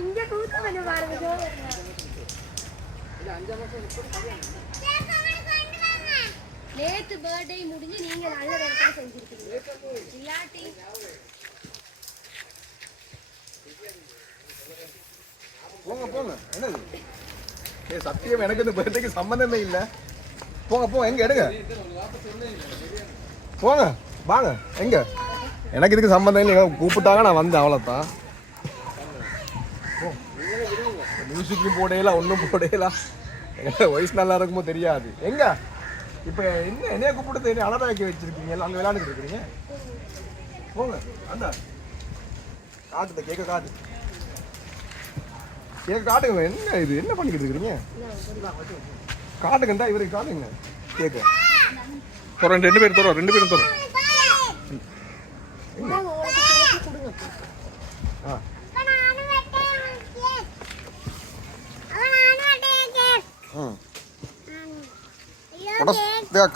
இங்க கூத்து பண்ண பாருங்க. நேத்து பர்த்டே முடிஞ்சு நீங்க நல்ல வேலை செஞ்சிருக்கீங்க. இல்லாட்டி போங்க போங்க. என்னது சத்தியம், எனக்கு இந்த பர்த்டேக்கு சம்மந்தமே இல்லை. போங்க போங்க. எங்க எடுங்க போங்க வாங்க. எங்க எனக்கு இதுக்கு சம்மந்தம் இல்லை. கூப்பிட்டாங்க நான் வந்தேன், அவ்வளோதான். மியூசிக்கும் போடையலாம் ஒன்றும் போடையலாம். வயசு நல்லா இருக்குமோ தெரியாது. எங்க இப்போ என்னைய கூப்பிட்டு என்ன அழகாக்கி வச்சிருக்கீங்க, எல்லாம் அங்கே விளையாண்டுட்டு இருக்கிறீங்க. போங்க அந்த காட்டுத கேட்க காட்டு கேட்க காட்டுங்க. என்ன இது என்ன பண்ணிக்கிட்டு இருக்கிறீங்க? காட்டுங்கண்டா இவருக்கு காட்டுங்க கேட்க. தரோம் 2 பேரும் தரோம் 2 பேரும் தரோம்.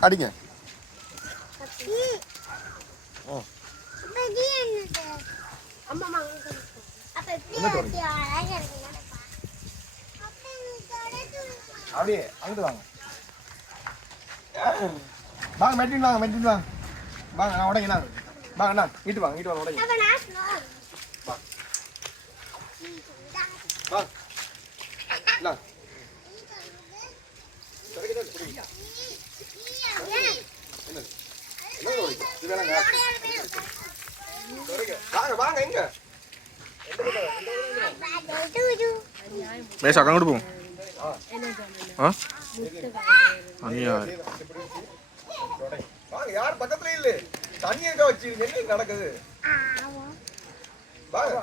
அடிங்க. அப்படியே அங்கிட்டு வாங்க வாங்க. மெட்டின் வாங்க மெட்டின் வாங்க வாங்க. நான் உடைங்க வாங்க அண்ணா. வீட்டு வாங்க வீட்டு வாங்க உடைங்க வாங்க. வாங்க வாங்க. எங்க அக்கா கூட போவோம். வாங்க. யார் பக்கத்துல இல்ல தண்ணி எங்க வச்சிருக்கீங்க? என்ன நடக்குது? வாங்க.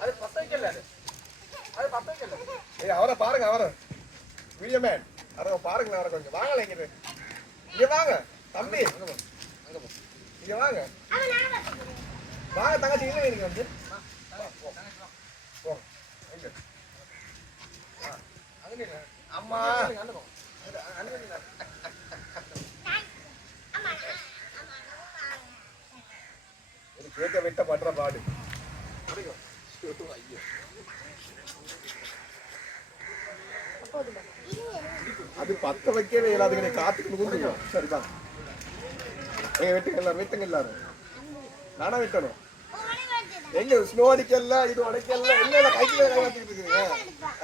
அது பத்த வைக்கல. அது பத்த வைக்கல. ஏய் அவரை பாருங்க. அவரை வீடியோ மேன் அவரை பாருங்க. அவரை கொஞ்சம் வாங்கல. இங்க வாங்க தம்பி. இங்க வாங்க வாங்க தங்கச்சி. இல்லை நீங்க வந்து அம்மா கேட்க விட்ட பண்ற பாடு. அது பத்த வைக்கவே இல்லாத காத்துக்கு கொடுங்க. சரிதான். எங்க வெட்டுங்க எல்லாரும். வெட்டுங்க எல்லாரும். நானா வெட்டணும். எங்க ஸ்னோ அடிக்கல இது அடைக்கல. என்ன கைக்கு வச்சுக்கிட்டு இருக்கீங்க?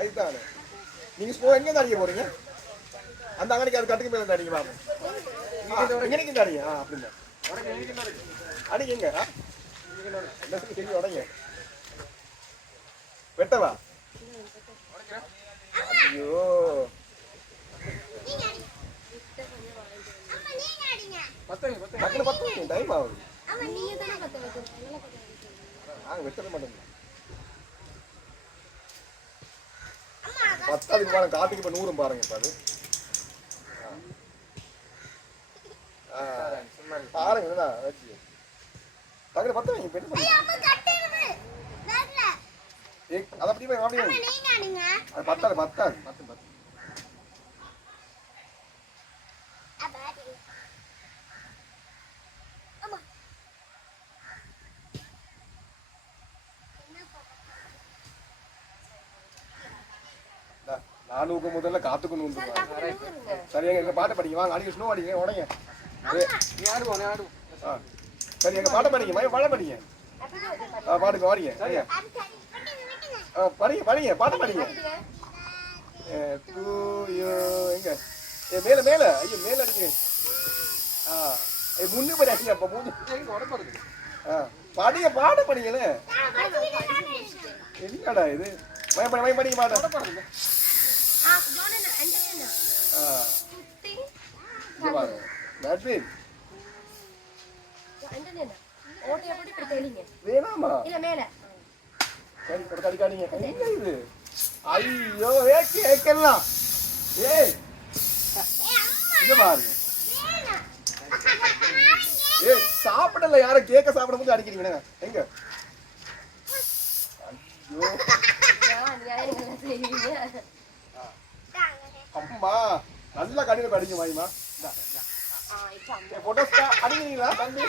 அதுதான் நீங்க ஸ்னோ எங்க அடிக்க போறீங்க? அந்த அங்கடிக்கு அது கட்டுக்கு மேல அடிக்க பாப்போம். எங்க அடிங்க. அப்படின்னா அடிங்க. உடைங்க. வெட்டவா? ஐயோ டைம் ஆகுது. வெட்ட மாட்டேன். பத்தாது பாருங்க. காத்துக்கு இப்ப 100 பாருங்க. இப்ப அது பாருங்க. பக்கத்துல பத்த வைங்க. பெண்ணு அது அப்படி அது பத்தாது பத்தாது. நானுக்கு முதல்ல காத்துக்கு நூந்துருவாங்க. சரி எங்க பாட்டை படிங்க. வாங்க அடிக்க. ஸ்னோ அடிங்க. உடைங்க. சரி எங்க பாட்டை படிங்க. மழை படிங்க. பாட்டுக்கு வாடிங்க. சரியா படிங்க படிங்க. பாட்டை படிங்க. எங்க மேல மேல. ஐயோ மேல அடிங்க. முன்னு போய் அடிங்க. அப்ப படிங்க. பாட்டை படிங்களே. என்னடா இது? மயம் படிங்க பாட்டை. வேணாமா? சரி அடிக்காதீங்க. இது ஐயோ கேட்கலாம். ஏய் இங்க பாருங்க. ஏய் சாப்பிடல. யாரும் கேக்க சாப்பிடும் போது அடிக்கிறீங்க. எங்க அம்மா நல்லா கடின படிங்க. மாயிமா போட்டோஸ் அடிக்கிறீங்களா? தம்பி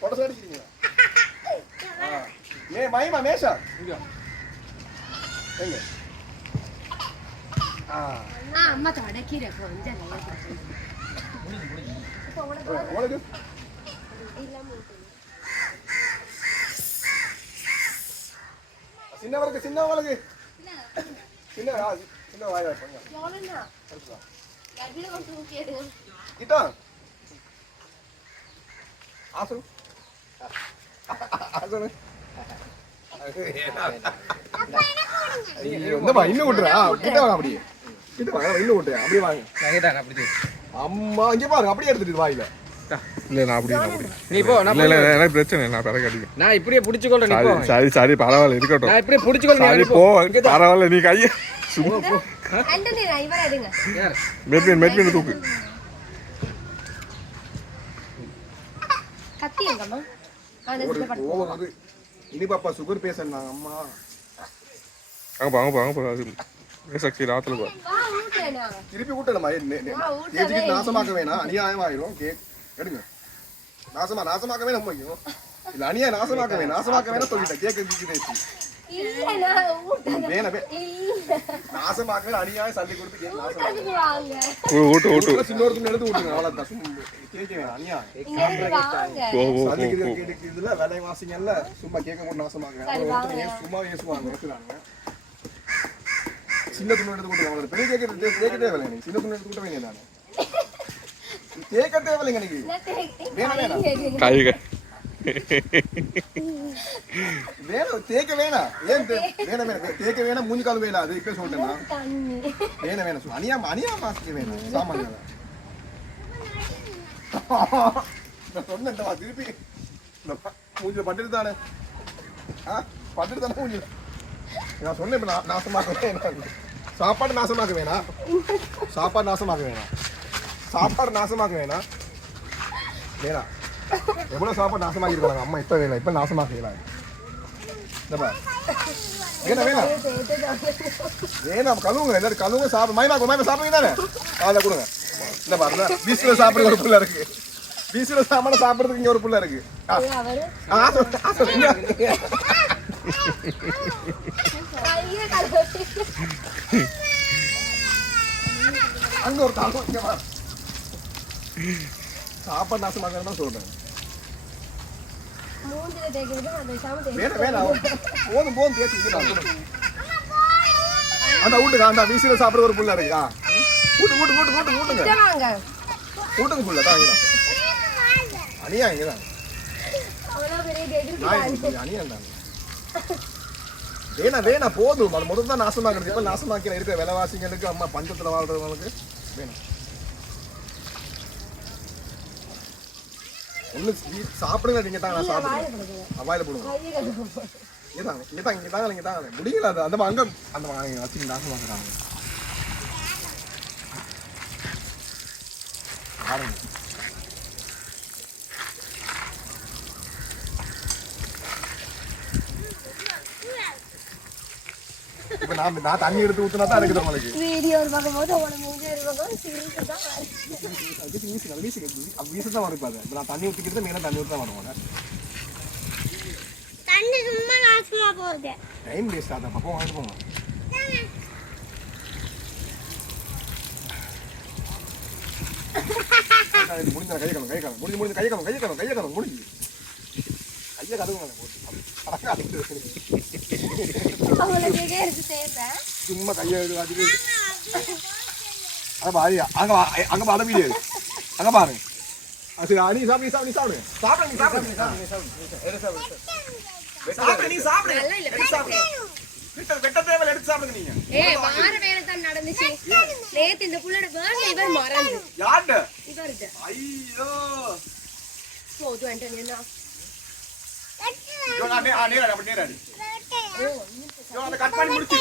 போட்டோஸ் அடிக்கிறீங்களா? ஏ மைமா மேஷா இங்க எங்க அம்மா தொடக்கிற கொஞ்சம் உங்களுக்கு சின்னவருக்கு சின்னவங்களுக்கு சின்ன வாயா பண்ணுங்க கிட்டா ஆசு ஆசு என்னப்பா இன்னும் விட்டுறா கிட்ட வாங்க அப்படியே கிட்ட வாங்க இன்னும் விட்டுறேன் அப்படியே வாங்க அம்மா இங்கே பாருங்க அப்படியே எடுத்துட்டு வாயில இல்ல நான் அப்படி நீ போ நான் இல்ல இல்ல எனக்கு பிரச்சனை நான் பிறகு அடிக்கும் நான் இப்படியே புடிச்சுக்கொள்றேன் நீ போ சரி சரி பரவாயில்ல இருக்கட்டும் நான் இப்படியே புடிச்சுக்கொள்றேன் சரி போ பரவாயில்ல நீ கைய இவர் எடுங்க யார் மெட்பின் தூக்கு கத்தி எங்கம்மா ஒரு இனி பாப்பா சுகர் பேஷண்ட் நாங்க அம்மா அங்க போ அது சக்தி ராத்துல போ திருப்பி விட்டணுமா தேஜிக்கு நாசமாக்க வேணாம் அநியாயமாயிரும் எடுங்க நாசமாக்க வேணாம் வைக்கும் இல்ல நாசமாக்க வேணாம் சொல்லிட்டேன் கேட்க நாசமாக்க வேணாம் அநியாயம் சல்லி கொடுத்து ஊட்டு சின்னொருத்தம் எடுத்து விட்டுருங்க அவ்வளவுதான் கேட்க வேணாம் அநியாயம் இதுல விலைவாசிங்கல்ல சும்மா கேட்க போட்டு நாசமாக்க சும்மா ஏசுவாங்க சின்ன துணி எடுத்து கொடுங்க பெரிய கேட்க தேவையில்லை நீங்க சின்ன துணி எடுத்து கொடுக்க வேண்டிய நானு கேட்க தேவையில்லைங்க நீங்க வேணாம் கை வேணாம் தேக்க வேணாம் ஏன் வேணாம் தேக்க வேணாம் மூஞ்சி காலம் வேணாம் அது இப்ப சொல்லிட்டேன்னா வேணாம் அநியா மாசிக்க வேணாம் சாமான் நான் சொன்னேன்டா திருப்பி மூஞ்சில பட்டுட்டு தானே பட்டுட்டு தானே மூஞ்சில நான் சொன்னேன் நாசமாக்க வேணாம் சாப்பாடு நாசமாக்க வேணாம் வேணாம் எவ்வளவு சாப்பாடு நாசமாக்கி இருக்காங்க அம்மா இப்ப வேணாம் இப்ப நாசமாக்கலாம் வேணாம் கழுவுங்க எல்லாரும் கழுவுங்க சாப்பிடு மைமா சாப்பிடுங்க தானே அதை கொடுங்க இந்த பாருங்க பீஸ்ல சாப்பிடுற ஒரு புள்ள இருக்கு பீஸ்ல சாமான சாப்பிடுறதுக்கு இங்க ஒரு புள்ள இருக்கு அங்க ஒரு தாழ்வு சாப்பாடு நாசமாக தான் சொல்றேன் போதும் தேய்ச்சி அந்த வீட்டுக்கு அந்த வீசில சாப்பிட ஒரு புள்ள இருக்கு வீட்டுக்கு புள்ள தான் அணியா இங்கதான் அணியா வேணா போதும் அது முதல் தான் நாசமாக்குறது இப்ப நாசமாக்கிற இருக்கிற விலைவாசிகளுக்கு அம்மா பஞ்சத்துல வாழ்றவங்களுக்கு வேணும் ஒண்ணு சாப்பிடுங்க நீங்க தான் நான் சாப்பிடுறேன் அவாயில போடுவோம் இங்க தாங்க முடியல அது அந்த அங்க அந்த வச்சு நாசமாக்குறாங்க இப்ப நான் தண்ணி எடுத்து ஊத்துனா தான் இருக்குது உங்களுக்கு வீடியோ பார்க்கும்போது உன மூஞ்சி இருக்கும் சிரிப்பு தான் வீசதான் வரும் இப்ப நான் தண்ணி ஊத்திக்கிறது மேல தண்ணி ஊத்தி தான் வருவாங்க தண்ணி சும்மா நாசமா போகுது டைம் வேஸ்ட் ஆகுது அப்போ வாங்கிட்டு போங்க முடிஞ்ச கை கழுவு முடிஞ்சு கை கழுவு முடிஞ்சு கையை கழுவுங்க சும்மா கையை அங்க பாரு வீடியோ அங்க பாருங்க அது நீ சாப்பிடு வெட்ட தேவல எடுத்து சாப்பிடுங்க நீங்க மாற வேலை தான் நடந்துச்சு நேத்து இந்த புள்ளோட பர்த்டே இவர் மறந்து யார்ட இவர்ட்ட ஐயோ போது ஆண்டனியா யோ நான் நேரா அப்படி நேரா யோ அந்த கட் பண்ணி முடிச்சு